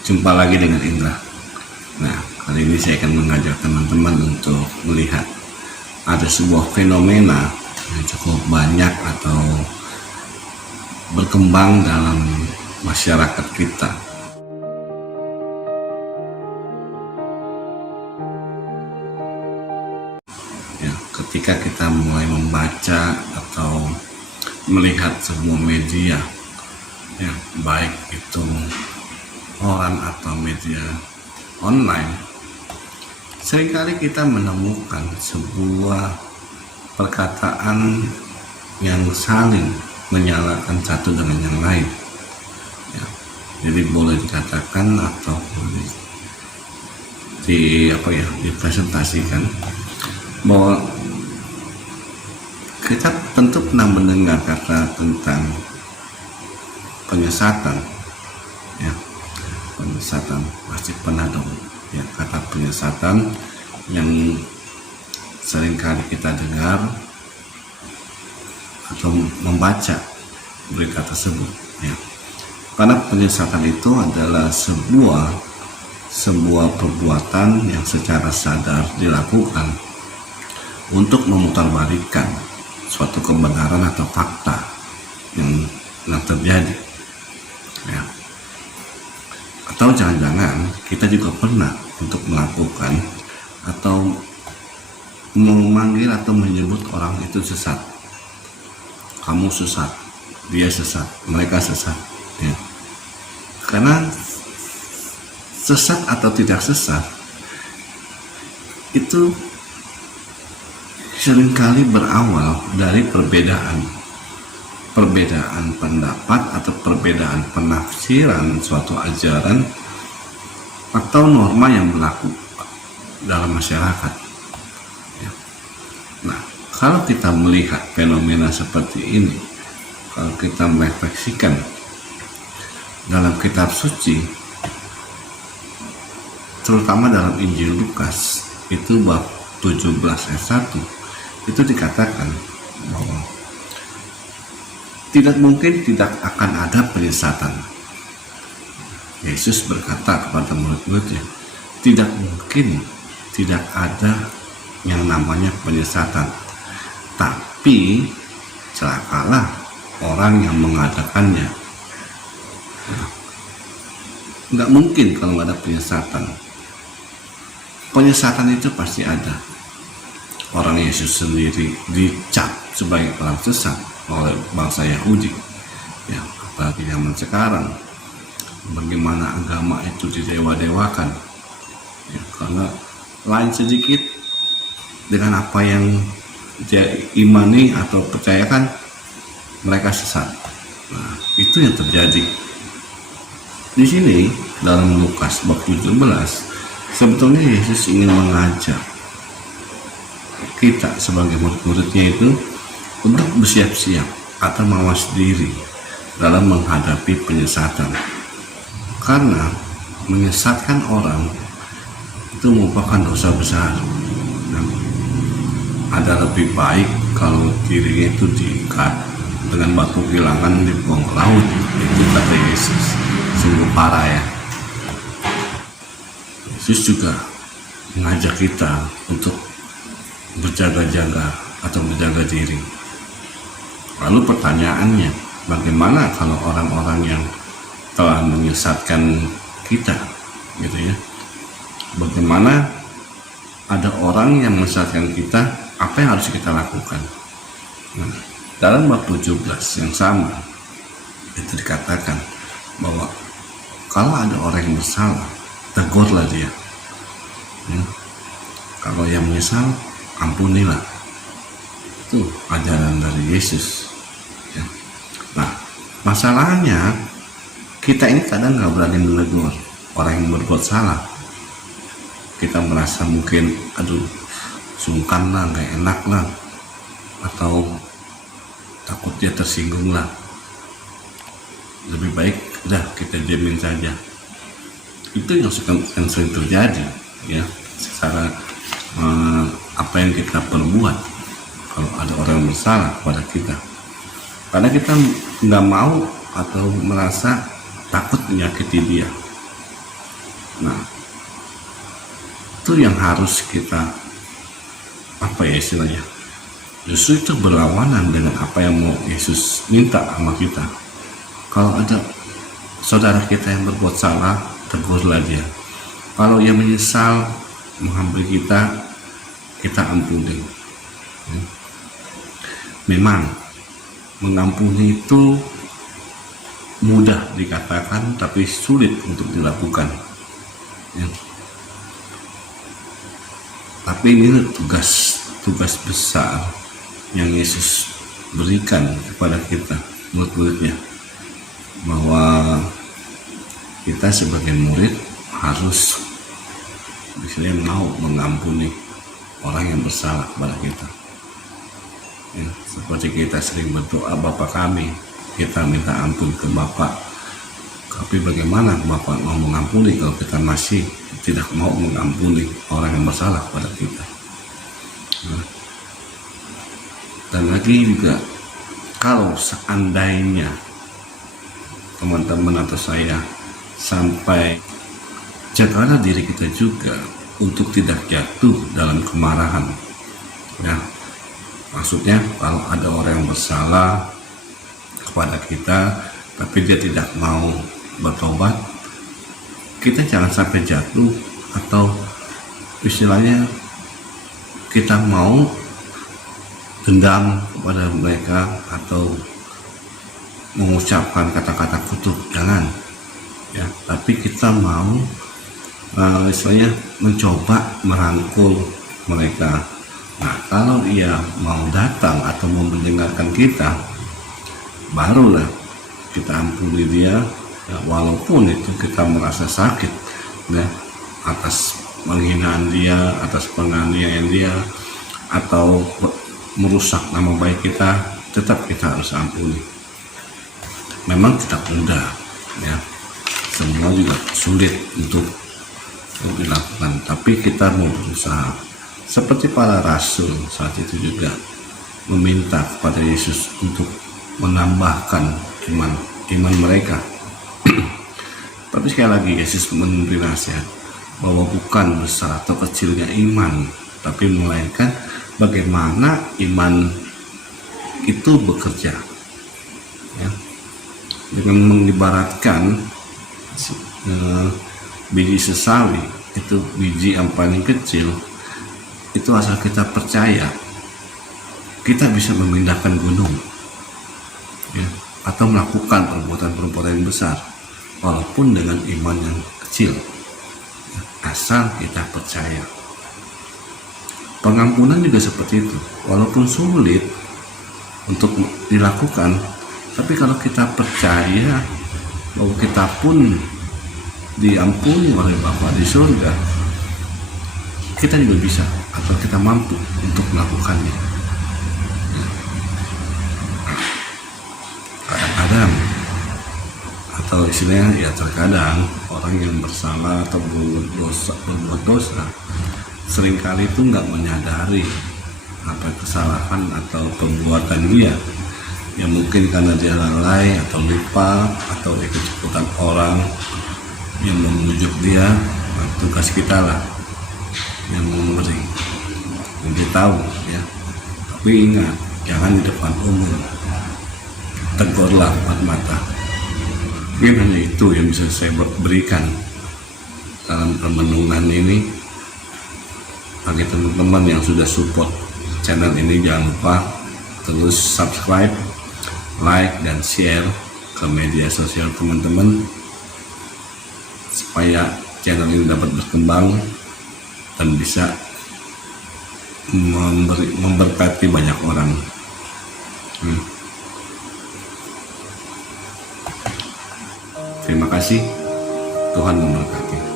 Jumpa lagi dengan Indra. Nah, kali ini saya akan mengajak teman-teman untuk melihat ada sebuah fenomena yang cukup banyak atau berkembang dalam masyarakat kita. Ya, ketika kita mulai membaca atau melihat sebuah media, ya, baik itu koran atau media online, seringkali kita menemukan sebuah perkataan yang saling menyalahkan satu dengan yang lain. Ya, jadi boleh dikatakan atau dipresentasikan bahwa kita tentu pernah mendengar kata tentang penyesatan. Ya, penyesatan pasti pernah dong, ya, kata penyesatan yang seringkali kita dengar atau membaca berita tersebut, ya. Karena penyesatan itu adalah sebuah perbuatan yang secara sadar dilakukan untuk memutarbalikkan suatu kebenaran atau fakta yang terjadi, ya. Atau jangan-jangan kita juga pernah untuk melakukan atau memanggil atau menyebut orang itu sesat. Kamu sesat, dia sesat, mereka sesat, ya. Karena sesat atau tidak sesat itu seringkali berawal dari perbedaan pendapat atau perbedaan penafsiran suatu ajaran atau norma yang berlaku dalam masyarakat, ya. Nah, kalau kita melihat fenomena seperti ini, kalau kita merefleksikan dalam kitab suci, terutama dalam Injil Lukas itu bab 17 ayat 1, itu dikatakan bahwa tidak mungkin tidak akan ada penyesatan. Yesus berkata kepada murid-muridnya, tidak mungkin tidak ada yang namanya penyesatan, tapi celakalah orang yang mengadakannya. Nggak mungkin kalau nggak ada penyesatan. Penyesatan itu pasti ada. Orang Yesus sendiri dicap sebagai orang sesat oleh bangsa Yahudi, ya, apalagi zaman sekarang, bagaimana agama itu didewa-dewakan, ya, karena lain sedikit dengan apa yang dia imani atau percayakan, mereka sesat. Nah, itu yang terjadi di sini dalam Lukas bab 17. Sebetulnya Yesus ingin mengajak kita sebagai murid-muridnya itu untuk bersiap-siap atau mawas diri dalam menghadapi penyesatan. Karena menyesatkan orang itu merupakan dosa besar. Nah, ada lebih baik kalau dirinya itu diikat dengan batu bilangan dibuang ke laut. Itu kata Yesus. Sungguh parah, ya. Yesus juga mengajak kita untuk berjaga-jaga atau menjaga diri. Lalu pertanyaannya, bagaimana kalau orang-orang yang telah menyesatkan kita, gitu ya? Bagaimana ada orang yang menyesatkan kita, apa yang harus kita lakukan? Nah, dalam bab 17 yang sama itu dikatakan bahwa kalau ada orang yang bersalah, tegurlah dia, ya. Kalau yang menyesal, ampunilah. Itu ajaran dari Yesus, ya. Nah, masalahnya kita ini kadang nggak berani menegur orang yang berbuat salah. Kita merasa mungkin, aduh, sungkan lah, nggak enak lah, atau takut dia tersinggung lah. Lebih baik udah kita diamin saja. Itu yang sering terjadi, ya, secara apa yang kita perbuat kalau ada orang yang bersalah kepada kita, karena kita nggak mau atau merasa takut menyakiti dia. Nah, itu yang harus kita istilahnya, justru itu berlawanan dengan apa yang mau Yesus minta sama kita. Kalau ada saudara kita yang berbuat salah, tegurlah dia. Kalau ia menyesal menghampiri kita ampuni. Memang mengampuni itu mudah dikatakan tapi sulit untuk dilakukan, ya. Tapi ini tugas besar yang Yesus berikan kepada kita, murid-muridnya, bahwa kita sebagai murid harus misalnya mau mengampuni orang yang bersalah kepada kita, ya. Seperti kita sering berdoa, Bapa kami, kita minta ampun ke Bapa, tapi bagaimana Bapa mau mengampuni kalau kita masih tidak mau mengampuni orang yang bersalah kepada kita? Nah, dan lagi juga, kalau seandainya teman-teman atau saya sampai jagalah diri kita juga untuk tidak jatuh dalam kemarahan, ya. Maksudnya kalau ada orang yang bersalah kepada kita tapi dia tidak mau bertobat, kita jangan sampai jatuh atau istilahnya kita mau dendam kepada mereka atau mengucapkan kata-kata kutuk, jangan, ya. Tapi kita mau istilahnya mencoba merangkul mereka. Nah, kalau ia mau datang atau mau mendengarkan kita, barulah kita ampuni dia, ya, walaupun itu kita merasa sakit, ya, atas penghinaan dia, atas penganiayaan dia, atau merusak nama baik kita, tetap kita harus ampuni. Memang tidak mudah, ya, semua juga sulit untuk dilakukan, tapi kita mau berusaha. Seperti para rasul saat itu juga meminta kepada Yesus untuk menambahkan iman mereka. Tapi sekali lagi Yesus memberi nasihat bahwa bukan besar atau kecilnya iman, tapi melainkan bagaimana iman itu bekerja, ya. Dengan mengibaratkan biji sesawi, itu biji yang paling kecil, itu asal kita percaya, kita bisa memindahkan gunung, ya, atau melakukan perbuatan-perbuatan yang besar walaupun dengan iman yang kecil, ya, asal kita percaya. Pengampunan juga seperti itu, walaupun sulit untuk dilakukan, tapi kalau kita percaya bahwa kita pun diampuni oleh Bapa di surga, kita juga bisa atau kita mampu untuk melakukannya. Kadang-kadang atau istilahnya ya terkadang orang yang bersalah atau berbuat dosa seringkali itu nggak menyadari apa kesalahan atau perbuatan dia, ya mungkin karena dia lalai atau lupa atau ikut-ikutan orang yang memujuk dia. Nah, tugas kita lah yang memberi, yang dia tahu, ya. Tapi ingat, jangan di depan umum, tegurlah empat mata. Mungkin hanya itu yang bisa saya berikan dalam permenungan ini. Bagi teman-teman yang sudah support channel ini, jangan lupa terus subscribe, like, dan share ke media sosial teman-teman supaya channel ini dapat berkembang dan bisa memberkati banyak orang. Terima kasih, Tuhan memberkati.